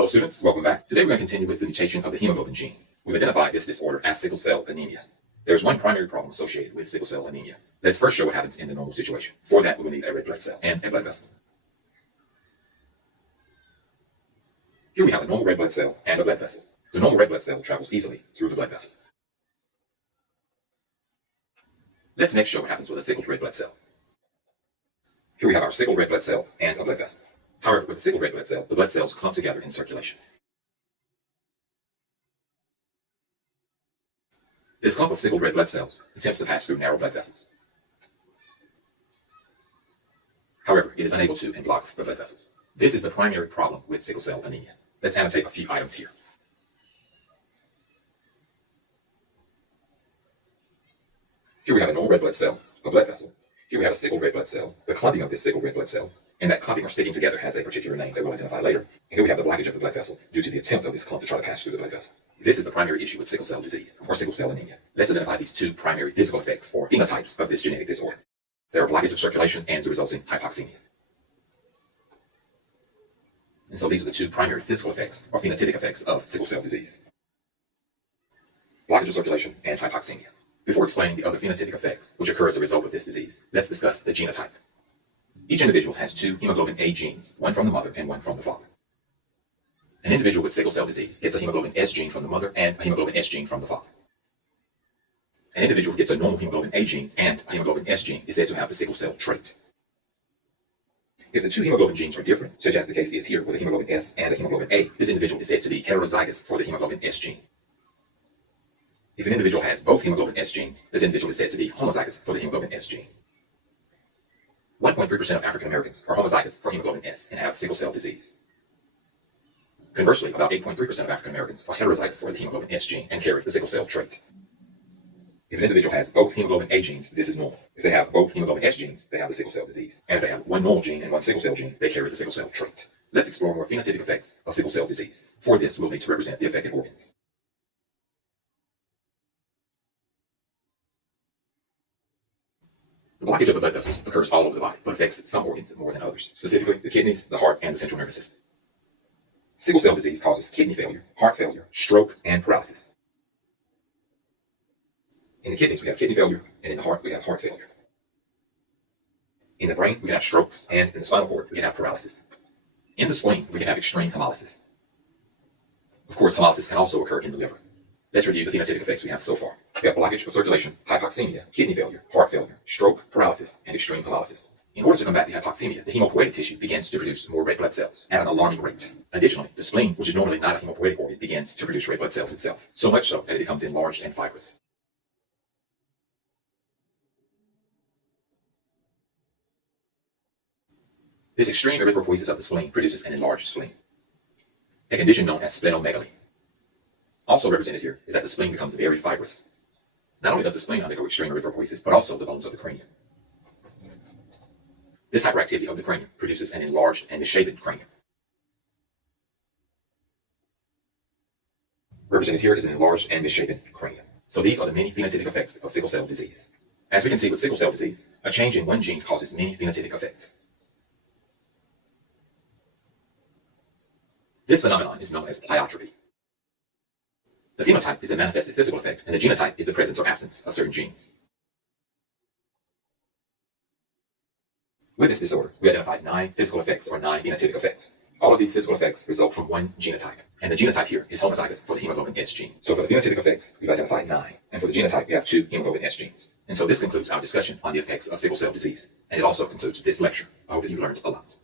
Hello students, welcome back. Today we're going to continue with the mutation of the hemoglobin gene. We've identified this disorder as sickle cell anemia. There's one primary problem associated with sickle cell anemia. Let's first show what happens in the normal situation. For that, we will need a red blood cell and a blood vessel. Here we have a normal red blood cell and a blood vessel. The normal red blood cell travels easily through the blood vessel. Let's next show what happens with a sickled red blood cell. Here we have our sickled red blood cell and a blood vessel. However, with a sickled red blood cell, the blood cells clump together in circulation. This clump of sickled red blood cells attempts to pass through narrow blood vessels. However, it is unable to and blocks the blood vessels. This is the primary problem with sickle cell anemia. Let's annotate a few items here. Here we have a normal red blood cell, a blood vessel. Here we have a sickled red blood cell. The clumping of this sickled red blood cell and that clumping or sticking together has a particular name that we'll identify later. And here we have the blockage of the blood vessel due to the attempt of this clump to try to pass through the blood vessel. This is the primary issue with sickle cell disease, or sickle cell anemia. Let's identify these two primary physical effects, or phenotypes, of this genetic disorder. There are blockage of circulation and the resulting hypoxemia. And so these are the two primary physical effects, or phenotypic effects, of sickle cell disease. Blockage of circulation and hypoxemia. Before explaining the other phenotypic effects which occur as a result of this disease, let's discuss the genotype. Each individual has two hemoglobin A genes, one from the mother and one from the father. An individual with sickle cell disease gets a hemoglobin S gene from the mother and a hemoglobin S gene from the father. An individual who gets a normal hemoglobin A gene and a hemoglobin S gene is said to have the sickle cell trait. If the two hemoglobin genes are different, such as the case is here with a hemoglobin S and a hemoglobin A, this individual is said to be heterozygous for the hemoglobin S gene. If an individual has both hemoglobin S genes, this individual is said to be homozygous for the hemoglobin S gene. 1.3% of African Americans are homozygous for hemoglobin S and have sickle cell disease. Conversely, about 8.3% of African Americans are heterozygous for the hemoglobin S gene and carry the sickle cell trait. If an individual has both hemoglobin A genes, this is normal. If they have both hemoglobin S genes, they have the sickle cell disease. And if they have one normal gene and one sickle cell gene, they carry the sickle cell trait. Let's explore more phenotypic effects of sickle cell disease. For this, we'll need to represent the affected organs. The blockage of the blood vessels occurs all over the body, but affects some organs more than others, specifically the kidneys, the heart, and the central nervous system. Sickle cell disease causes kidney failure, heart failure, stroke, and paralysis. In the kidneys, we have kidney failure, and in the heart, we have heart failure. In the brain, we can have strokes, and in the spinal cord, we can have paralysis. In the spleen, we can have extreme hemolysis. Of course, hemolysis can also occur in the liver. Let's review the phenotypic effects we have so far. We have blockage of circulation, hypoxemia, kidney failure, heart failure, stroke, paralysis, and extreme hemolysis. In order to combat the hypoxemia, the hemopoietic tissue begins to produce more red blood cells at an alarming rate. Additionally, the spleen, which is normally not a hemopoietic organ, begins to produce red blood cells itself, so much so that it becomes enlarged and fibrous. This extreme erythropoiesis of the spleen produces an enlarged spleen, a condition known as splenomegaly. Also represented here is that the spleen becomes very fibrous. Not only does the spleen undergo extreme erythropoiesis, but also the bones of the cranium. This hyperactivity of the cranium produces an enlarged and misshapen cranium. Represented here is an enlarged and misshapen cranium. So these are the many phenotypic effects of sickle cell disease. As we can see with sickle cell disease, a change in one gene causes many phenotypic effects. This phenomenon is known as pleiotropy. The phenotype is a manifested physical effect, and the genotype is the presence or absence of certain genes. With this disorder, we identified 9 physical effects or 9 phenotypic effects. All of these physical effects result from one genotype, and the genotype here is homozygous for the hemoglobin S gene. So for the phenotypic effects, we've identified 9, and for the genotype, we have 2 hemoglobin S genes. And so this concludes our discussion on the effects of sickle cell disease, and it also concludes this lecture. I hope that you learned a lot.